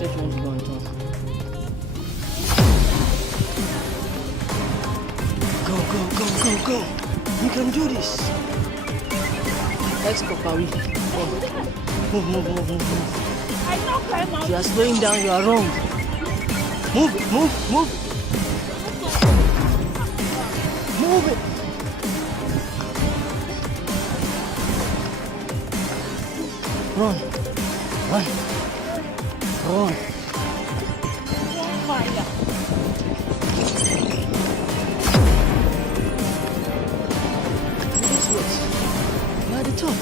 said you want to go on top. Go, go, go, go, go. You can do this. Let's go, Paris. Move, move, move, move, move. I know climb out. You are slowing down, you are wrong. Move it, move, move. Move it. Run. Run. Run. Fire. Guess what? You're at the top.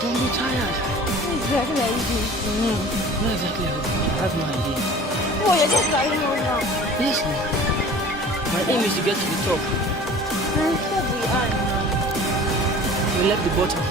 Don't be tired. Exactly like this. Not exactly. I have no idea. Oh, you're just driving on now. Yes, no. My aim is to get to the top. And so we are now. We left the bottom.